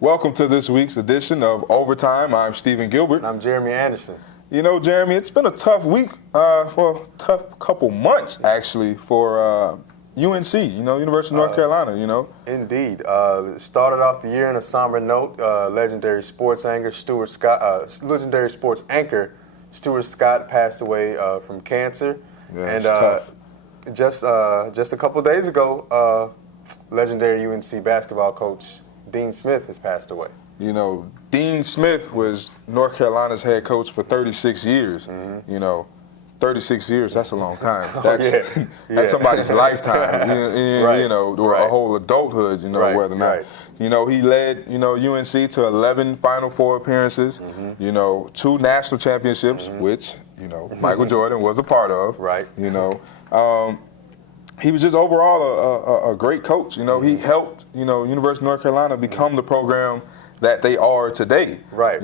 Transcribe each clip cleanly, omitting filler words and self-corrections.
Welcome to this week's edition of Overtime. I'm Stephen Gilbert. And I'm Jeremy Anderson. You know, Jeremy, it's been a tough week, tough couple months, actually, for UNC, University of North Carolina, Indeed. Started off the year on a somber note. Legendary sports anchor Stuart Scott passed away from cancer. Yeah, it's tough. Just a couple days ago, legendary UNC basketball coach Dean Smith has passed away. You know, Dean Smith was North Carolina's head coach for 36 years. Mm-hmm. 36 years, that's a long time. That's somebody's lifetime, or a whole adulthood, whether or not. He led, UNC to 11 Final Four appearances, 2 national championships, which, Michael Jordan was a part of. Right. He was just overall a great coach. He helped, University of North Carolina become the program that they are today. Right.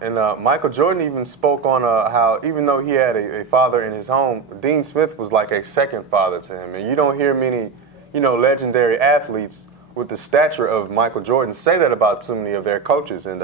And Michael Jordan even spoke on how even though he had a father in his home, Dean Smith was like a second father to him. And you don't hear many, legendary athletes with the stature of Michael Jordan say that about too many of their coaches. And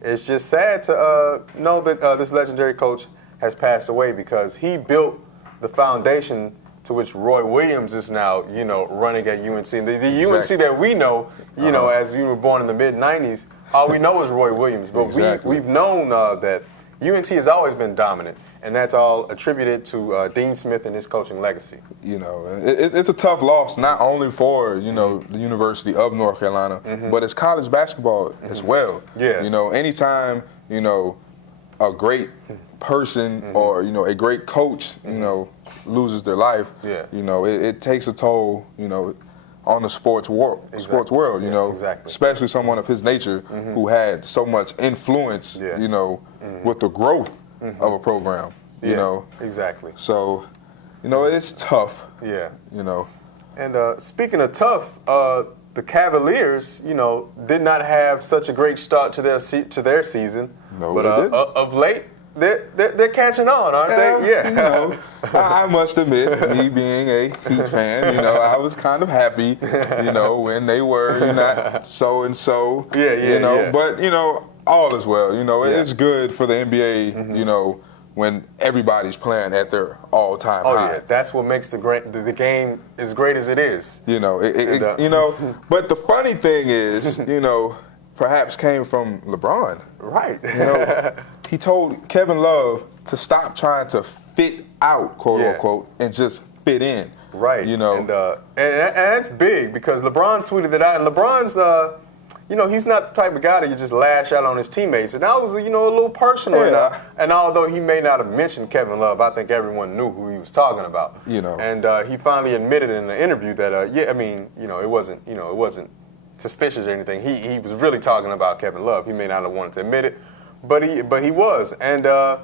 it's just sad to know that this legendary coach has passed away because he built the foundation to which Roy Williams is now, running at UNC. And the UNC that we know, as we were born in the mid-'90s, all we know is Roy Williams. But we've known that UNC has always been dominant, and that's all attributed to Dean Smith and his coaching legacy. It's a tough loss, not only for, the University of North Carolina, but it's college basketball as well. Yeah. Anytime, a great person or, a great coach, loses their life, it takes a toll, on the sports world, Exactly. Especially someone of his nature who had so much influence, with the growth of a program, Exactly. So, it's tough. Yeah. And speaking of tough, the Cavaliers, did not have such a great start to their season. No, but they didn't. Of late, they're catching on, aren't they? Yeah. I must admit, me being a Heat fan, I was kind of happy, when they were not so and so. But all is well. It's good for the NBA. When everybody's playing at their all-time high. Oh yeah, that's what makes the game as great as it is. But the funny thing is, perhaps came from LeBron. Right. He told Kevin Love to stop trying to fit out, quote unquote, and just fit in. Right. And that's big because LeBron tweeted it out, and LeBron's he's not the type of guy that you just lash out on his teammates. And that was, a little personal. Yeah. And although he may not have mentioned Kevin Love, I think everyone knew who he was talking about. And he finally admitted in the interview that, it wasn't suspicious or anything. He was really talking about Kevin Love. He may not have wanted to admit it, but he was. And I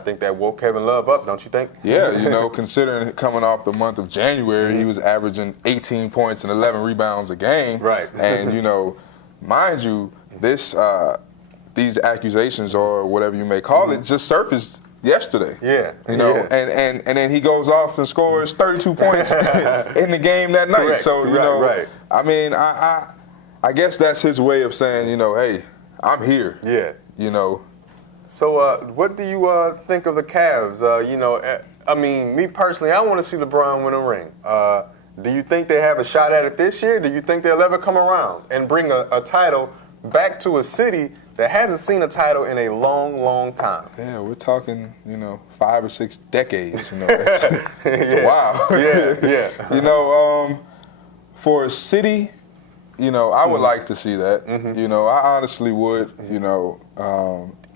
think that woke Kevin Love up, don't you think? Yeah, considering coming off the month of January, he was averaging 18 points and 11 rebounds a game. Right. And, mind you, these accusations or whatever you may call it just surfaced yesterday. Yeah. And then he goes off and scores 32 points in the game that night. Correct. So, Right. I mean, I guess that's his way of saying, hey, I'm here. Yeah. So what do you think of the Cavs? Me personally, I want to see LeBron win a ring. Do you think they have a shot at it this year? Do you think they'll ever come around and bring a title back to a city that hasn't seen a title in a long, long time? Yeah, we're talking, 5 or 6 decades. It's wow. Yeah. For a city, I would like to see that. I honestly would.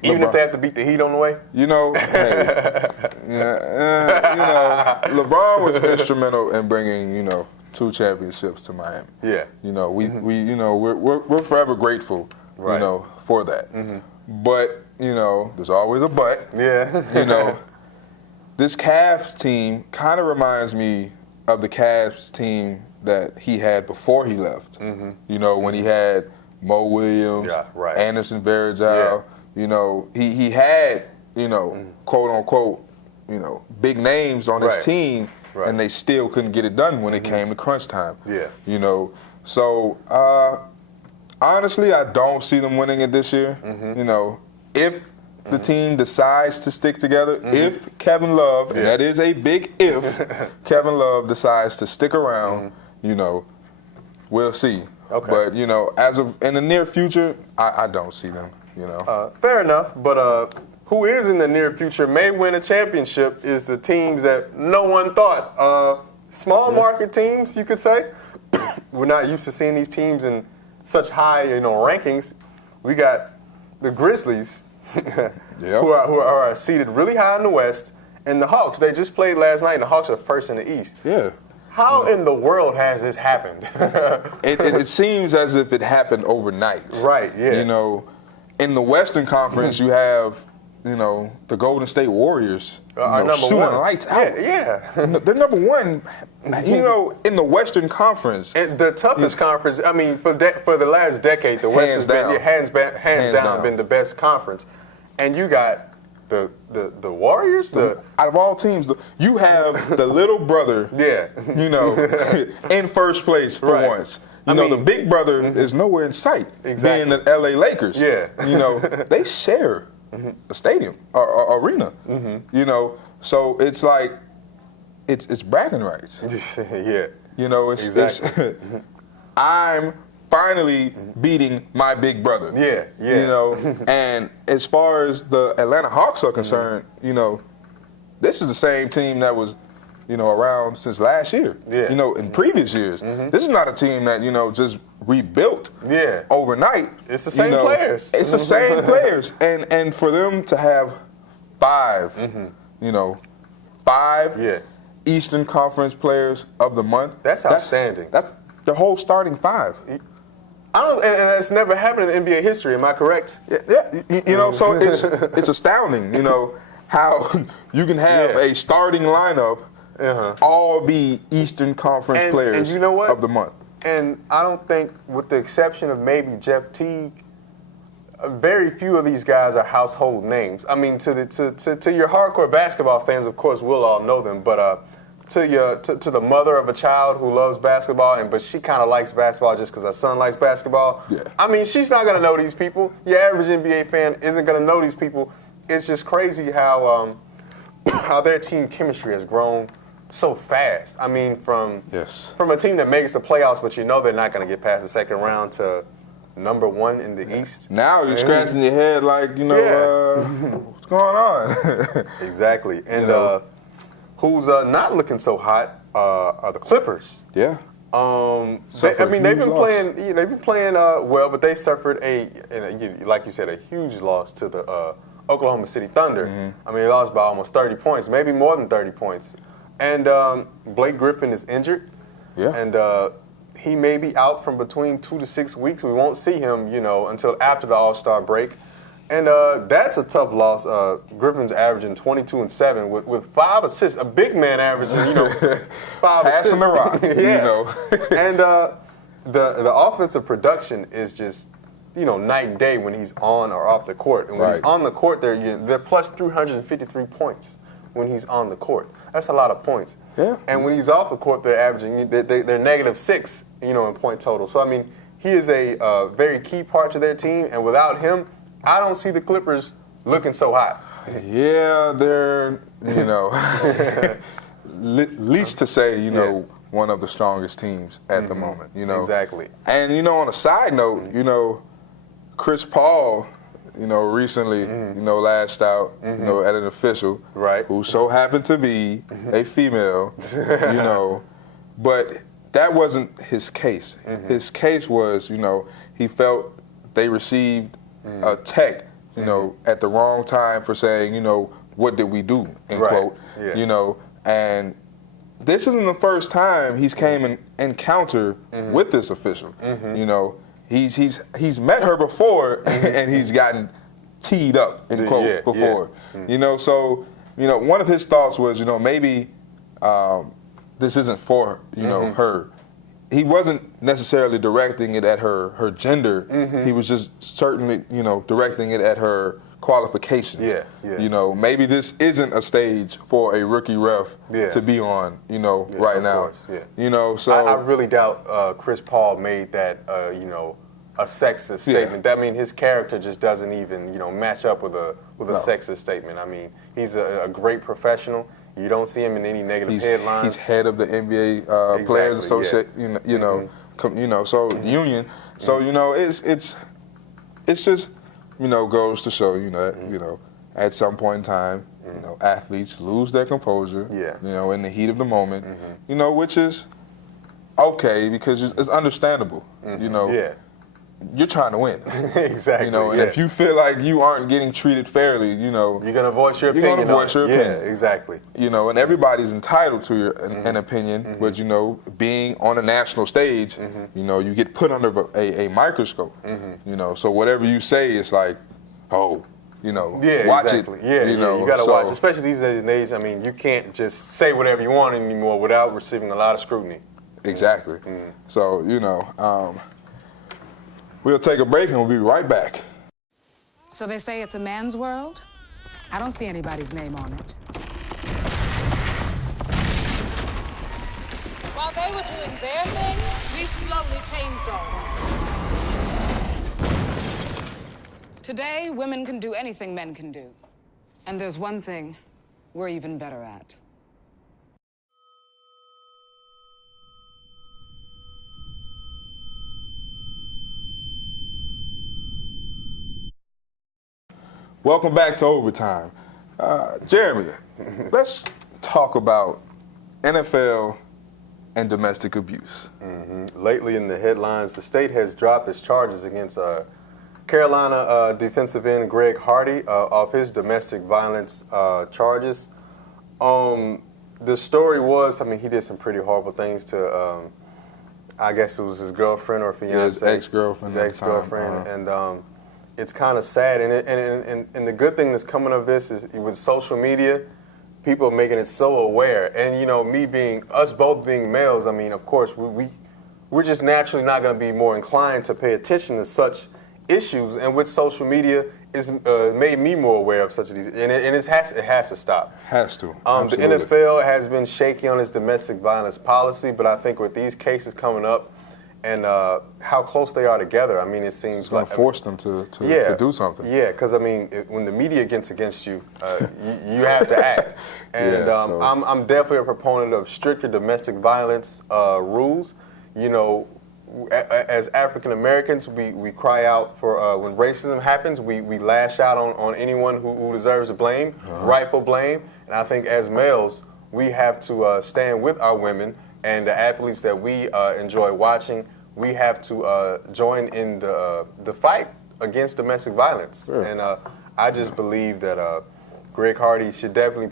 Even if they have to beat the Heat on the way? LeBron was instrumental in bringing, 2 championships to Miami. Yeah. We're forever grateful, for that. But, there's always a but. Yeah. This Cavs team kind of reminds me of the Cavs team that he had before he left. When he had Mo Williams, Anderson Varejao. He had, quote unquote, big names on his team, and they still couldn't get it done when it came to crunch time. Yeah. So Honestly, I don't see them winning it this year. You know, if the team decides to stick together, if Kevin Love, and that is a big if, Kevin Love decides to stick around, you know, we'll see. Okay. But, you know, as of in the near future, I don't see them, you know. Fair enough, but who is in the near future may win a championship is the teams that no one thought. Small market teams, you could say. We're not used to seeing these teams in such high, you know, rankings. We got the Grizzlies, who are seated really high in the West, and the Hawks. They just played last night, and the Hawks are first in the East. Yeah. How in the world has this happened? It seems as if it happened overnight. Right, yeah. You know, in the Western Conference, you have, you know, the Golden State Warriors shooting lights out. Yeah. They're number one, you know, in the Western Conference. And the toughest conference, I mean, for the last decade, the West has been, hands down, been the best conference. And you got the Warriors. Out of all teams, you have the little brother, you know, in first place for once. You know, the big brother is nowhere in sight, being the LA Lakers. Yeah. You know, they share a stadium or arena, you know, so it's like, it's bragging rights. Yeah. You know, it's I'm finally beating my big brother. Yeah, yeah. You know, and as far as the Atlanta Hawks are concerned, you know, this is the same team that was, you know, around since last year. Yeah. You know, in previous years. This is not a team that, you know, just rebuilt overnight. It's the same players. It's the same players. And for them to have five, you know, five Eastern Conference players of the month. That's outstanding. That's the whole starting five. And it's never happened in NBA history. Am I correct? Yeah. You know, so it's astounding. You know how you can have a starting lineup all be Eastern Conference players and you know what? of the month. And I don't think, with the exception of maybe Jeff Teague, very few of these guys are household names. I mean, to your hardcore basketball fans, of course, we'll all know them. But to the mother of a child who loves basketball, but she kind of likes basketball just because her son likes basketball. Yeah. I mean, she's not gonna know these people. Your average NBA fan isn't gonna know these people. It's just crazy how their team chemistry has grown so fast. I mean, from a team that makes the playoffs, but you know they're not gonna get past the second round, to number one in the East. Now you're scratching your head like, you know, what's going on? Exactly. And who's not looking so hot are the Clippers. Yeah. They've been playing well, but they suffered like you said, a huge loss to the Oklahoma City Thunder. I mean, they lost by almost 30 points, maybe more than 30 points. And Blake Griffin is injured. Yeah. And he may be out from between 2 to 6 weeks. We won't see him, you know, until after the All-Star break. And that's a tough loss. Griffin's averaging 22 and 7 with 5 assists. A big man averaging, you know, 5 assists. Passing the rock, you know. And the offensive production is just, you know, night and day when he's on or off the court. And when he's on the court, they're plus 353 points when he's on the court. That's a lot of points. Yeah. And when he's off the court, they're averaging, they're -6, you know, in point total. So, I mean, he is a very key part to their team. And without him, I don't see the Clippers looking so hot. Yeah, they're, you know, least to say, you know, one of the strongest teams at the moment, you know. Exactly. And, you know, on a side note, you know, Chris Paul, you know, recently, you know, lashed out, you know, at an official who so happened to be a female, you know, but that wasn't his case. His case was, you know, he felt they received a tech, you know, at the wrong time for saying, you know, what did we do, end quote, you know, and this isn't the first time he's came in encounter with this official, you know. He's met her before and he's gotten teed up, end quote, before. You know, so, you know, one of his thoughts was, you know, maybe this isn't for, you know, her. He wasn't necessarily directing it at her gender. He was just certainly, you know, directing it at her qualifications. You know, maybe this isn't a stage for a rookie ref to be on, you know, right now. You know, so I really doubt Chris Paul made that, you know, a sexist statement. That means his character just doesn't even, match up with a sexist statement. I mean, he's a great professional. You don't see him in any negative headlines. He's head of the NBA Players Association. So union. So it's just goes to show that at some point in time, athletes lose their composure. In the heat of the moment. Which is okay because it's understandable. You're trying to win. Exactly. And if you feel like you aren't getting treated fairly, you're gonna voice your opinion. You're gonna voice your opinion. Yeah, exactly. And everybody's entitled to an opinion, but being on a national stage, you get put under a microscope. So whatever you say, it's like, watch exactly. it. Yeah, you gotta watch, especially these days and age. I mean, you can't just say whatever you want anymore without receiving a lot of scrutiny. Exactly. So we'll take a break and we'll be right back. So they say it's a man's world? I don't see anybody's name on it. While they were doing their thing, we slowly changed our world. Today, women can do anything men can do. And there's one thing we're even better at. Welcome back to Overtime. Jeremy, let's talk about NFL and domestic abuse. Lately in the headlines, the state has dropped its charges against Carolina defensive end Greg Hardy of his domestic violence charges. The story was, he did some pretty horrible things to, I guess it was his girlfriend or fiance. His ex-girlfriend. His ex-girlfriend, and it's kind of sad. And the good thing that's coming of this is with social media, people are making it so aware. And us both being males, of course, we're just naturally not going to be more inclined to pay attention to such issues. And with social media, it's made me more aware of such of these. And it has to stop. Has to. The NFL has been shaky on its domestic violence policy, but I think with these cases coming up, and how close they are together, it seems it's going to force them to do something. Yeah, because when the media gets against you, you have to act. And I'm definitely a proponent of stricter domestic violence rules. As African Americans, we cry out for when racism happens, we lash out on anyone who deserves a blame, rightful blame. And I think as males, we have to stand with our women and the athletes that we enjoy watching. We have to join in the fight against domestic violence. Sure. And I just believe that Greg Hardy should definitely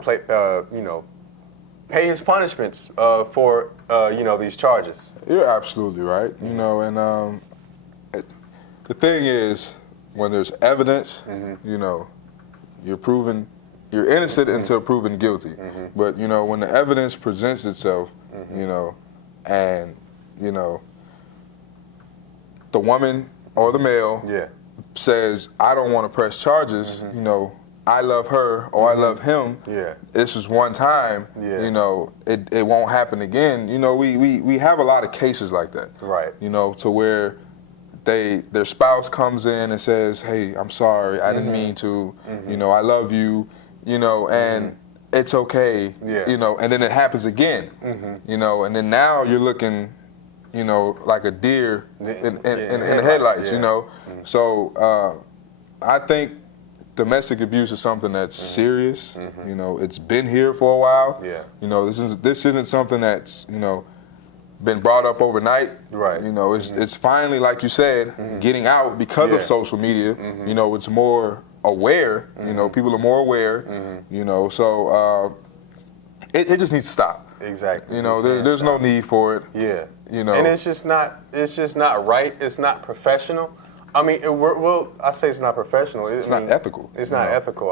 pay his punishments for these charges. You're absolutely right. And the thing is, when there's evidence, you're innocent until proven guilty. But when the evidence presents itself, and the woman or the male says, I don't want to press charges, I love her or I love him. This is one time, it won't happen again. We have a lot of cases like that. Right. To where their spouse comes in and says, hey, I'm sorry, I didn't mean to, I love you, and it's okay, and then it happens again, and then now you're looking, like a deer in the headlights, So I think domestic abuse is something that's serious. It's been here for a while. This isn't something that's been brought up overnight. Right. It's finally, like you said, getting out because of social media. It's more aware. People are more aware. So it just needs to stop. Exactly. There's no need for it. Yeah. And it's just not right. It's not professional. I say it's not professional. It's not ethical. It's not ethical.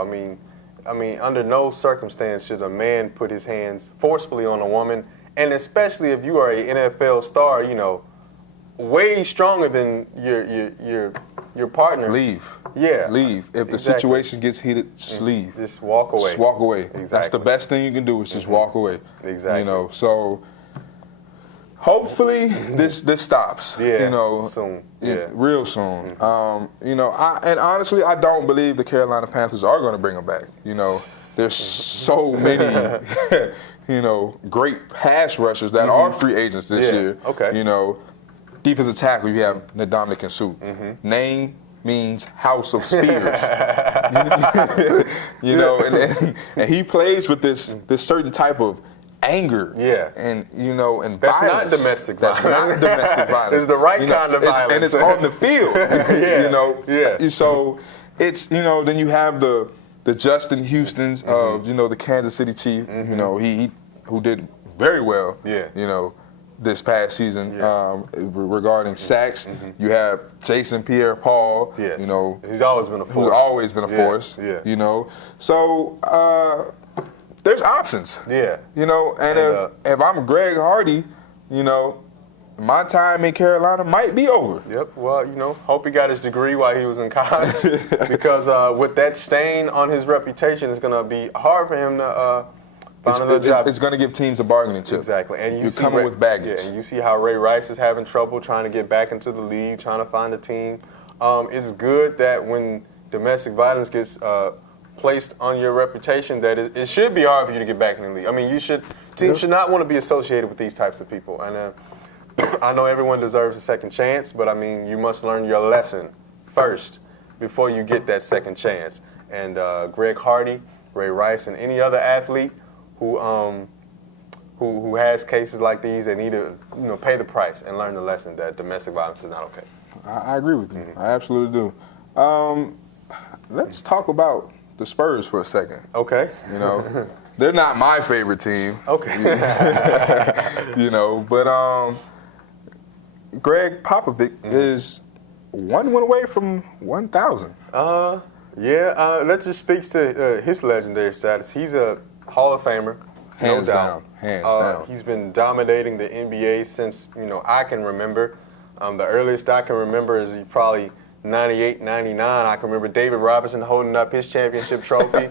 Under no circumstance should a man put his hands forcefully on a woman, and especially if you are an NFL star, way stronger than your partner. Leave. Yeah. Leave. If the situation gets heated, just leave. Just walk away. Just walk away. Exactly. That's the best thing you can do is just walk away. Exactly. So Hopefully this stops. Yeah, you know, soon. Yeah, real soon. Mm-hmm. You know, and honestly, I don't believe the Carolina Panthers are going to bring him back. You know, there's so many, you know, great pass rushers that are free agents this year. Okay. You know, defensive tackle, you have Ndamukong Suh. Name means House of Spears. You know, and he plays with this certain type of anger. Yeah. And, you know, and that's violence. not domestic violence. That's not domestic violence. It's the right kind of violence. And it's on the field. Yeah. You know? Yeah. So it's, you know, then you have the Justin Houstons of, you know, the Kansas City Chief, you know, he who did very well, you know, this past season regarding sacks. You have Jason Pierre-Paul, you know. He's always been a force. Who's always been a force, Yeah. you know. So there's options. Yeah. You know, and if I'm Greg Hardy, you know, my time in Carolina might be over. Yep. Well, you know, hope he got his degree while he was in college, because with that stain on his reputation, it's going to be hard for him to find another job. It's going to give teams a bargaining chip. Exactly. And you're coming with baggage. Yeah, and you see how Ray Rice is having trouble trying to get back into the league, trying to find a team. It's good that when domestic violence gets placed on your reputation, that it should be hard for you to get back in the league. I mean, teams should not want to be associated with these types of people. And I know everyone deserves a second chance, but I mean, you must learn your lesson first before you get that second chance. And Greg Hardy, Ray Rice, and any other athlete who has cases like these, they need to, you know, pay the price and learn the lesson that domestic violence is not okay. I agree with you. I absolutely do. Let's talk about the Spurs for a second. Okay. You know, they're not my favorite team. Okay. You know, but Greg Popovich is one win away from 1,000. That just speaks to his legendary status. He's a Hall of Famer, Hands no doubt. Hands down. He's been dominating the NBA since, you know, I can remember. The earliest I can remember is probably 98, 99. I can remember David Robinson holding up his championship trophy.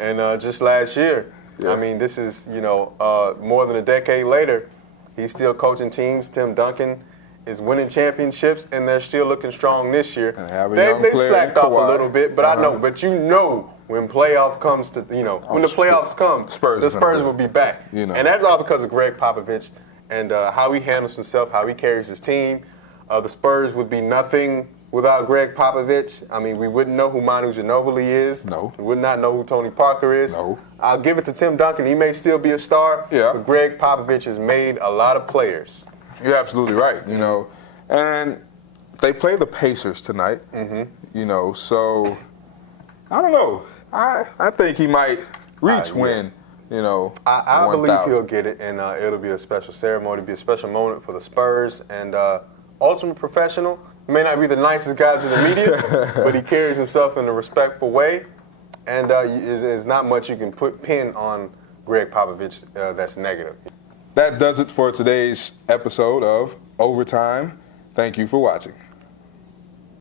And just last year, I mean, this is, you know, more than a decade later, he's still coaching teams. Tim Duncan is winning championships, and they're still looking strong this year. They slacked off a little bit, but I know. But you know, when playoff comes to, you know, when the playoffs come, the Spurs will be back. You know. And that's all because of Greg Popovich and how he handles himself, how he carries his team. The Spurs would be nothing without Greg Popovich. I mean, we wouldn't know who Manu Ginobili is. No. We would not know who Tony Parker is. No. I'll give it to Tim Duncan. He may still be a star. Yeah. But Greg Popovich has made a lot of players. You're absolutely right, you know. And they play the Pacers tonight, you know, so I don't know. I think he might win, you know, I 1,000. believe he'll get it, and it'll be a special ceremony. It'll be a special moment for the Spurs. And ultimate professional, may not be the nicest guy to the media, but he carries himself in a respectful way. And there's not much you can pin on Greg Popovich that's negative. That does it for today's episode of Overtime. Thank you for watching.